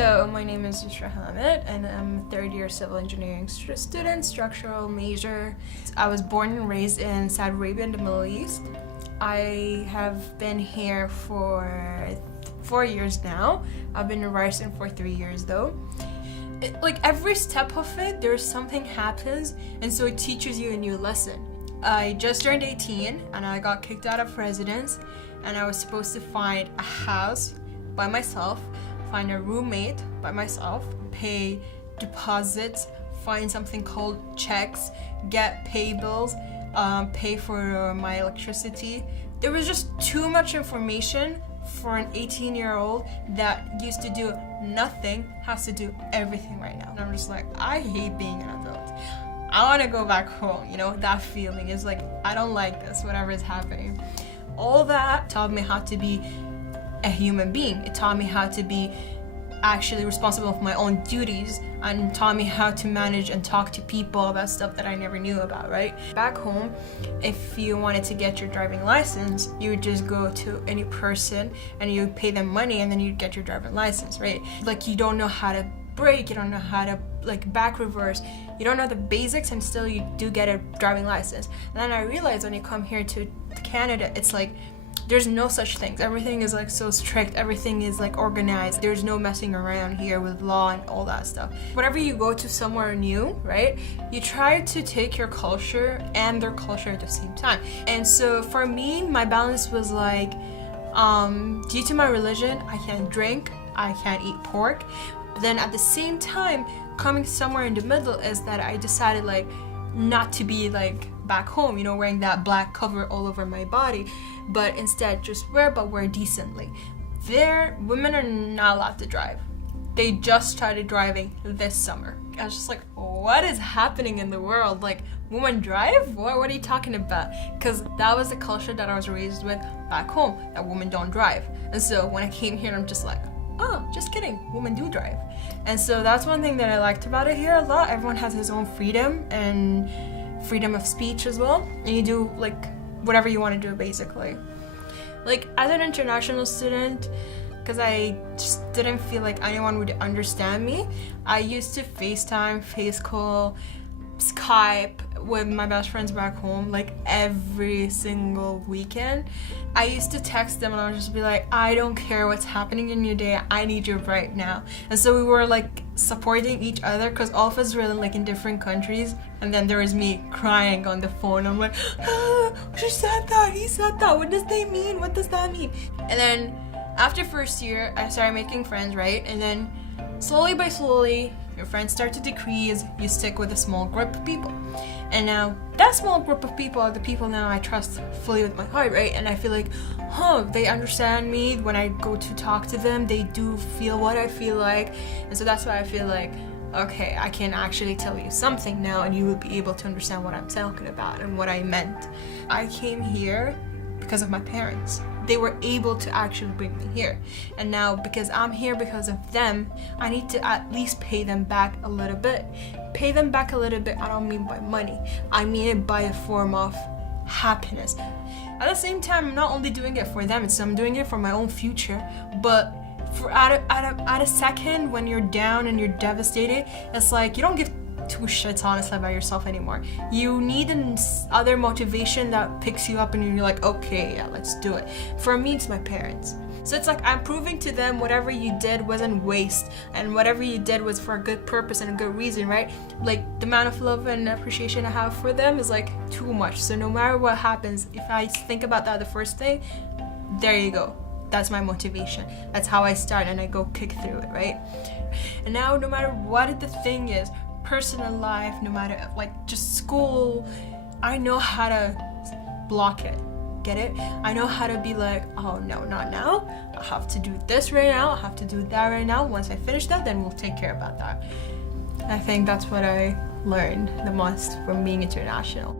So my name is Yoser Hamid and I'm a third year civil engineering student, structural major. I was born and raised in Saudi Arabia in the Middle East. I have been here for 4 years now. I've been in Ryerson for 3 years though. Like every step of it, there's something happens and so it teaches you a new lesson. I just turned 18 and I got kicked out of residence and I was supposed to find a house by myself, find a roommate by myself, pay deposits, find something called checks, get pay bills, pay for my electricity. There was just too much information for an 18-year-old that used to do nothing, has to do everything right now. And I'm just like, I hate being an adult. I want to go back home, you know, that feeling is like, I don't like this, whatever is happening. All that taught me how to be a human being. It taught me how to be actually responsible for my own duties and taught me how to manage and talk to people about stuff that I never knew about, right? Back home, if you wanted to get your driving license, you would just go to any person and you would pay them money and then you'd get your driving license, right? Like you don't know how to brake, you don't know how to like back reverse, you don't know the basics and still you do get a driving license. And then I realized when you come here to Canada, it's like there's no such things. Everything is like so strict, everything is like organized. There's no messing around here with law and all that stuff. Whenever you go to somewhere new, right, you try to take your culture and their culture at the same time. And so for me, my balance was like, due to my religion, I can't drink, I can't eat pork. Then at the same time, coming somewhere in the middle is that I decided like not to be like back home, you know, wearing that black cover all over my body, but instead just wear decently. There, women are not allowed to drive. They just started driving this summer. I was just like, what is happening in the world? Like, women drive? What are you talking about? Because that was the culture that I was raised with back home, that women don't drive. And so when I came here, I'm just like, oh, just kidding, women do drive. And so that's one thing that I liked about it here a lot. Everyone has his own freedom and freedom of speech as well, and you do like whatever you want to do basically. Like as an international student, because I just didn't feel like anyone would understand me, I used to FaceTime, face call, Skype with my best friends back home like every single weekend. I used to text them and I would just be like, I don't care what's happening in your day, I need you right now. And so we were like supporting each other because all of us were like in different countries, and then there was me crying on the phone. I'm like, she said that, he said that, what does that mean, what does that mean? And then after first year I started making friends, right? And then slowly by slowly your friends start to decrease, you stick with a small group of people. And now that small group of people are the people now I trust fully with my heart, right? And I feel like, they understand me. When I go to talk to them, they do feel what I feel like. And so that's why I feel like, okay, I can actually tell you something now and you will be able to understand what I'm talking about and what I meant. I came here because of my parents. They were able to actually bring me here. And now because I'm here because of them, I need to at least pay them back a little bit. Pay them back a little bit, I don't mean by money. I mean it by a form of happiness. At the same time, I'm not only doing it for them, I'm doing it for my own future. But for at a second when you're down and you're devastated, it's like you don't give two shits honestly about yourself anymore. You need other motivation that picks you up and you're like, okay, yeah, let's do it. For me, it's my parents. So it's like I'm proving to them whatever you did wasn't waste and whatever you did was for a good purpose and a good reason, right? Like the amount of love and appreciation I have for them is like too much. So no matter what happens, if I think about that the first thing, there you go. That's my motivation. That's how I start and I go kick through it, right? And now no matter what the thing is, personal life, no matter like just school, I know how to block it. Get it? I know how to be like, oh no, not now. I have to do this right now. I have to do that right now. Once I finish that, then we'll take care about that. I think that's what I learned the most from being international.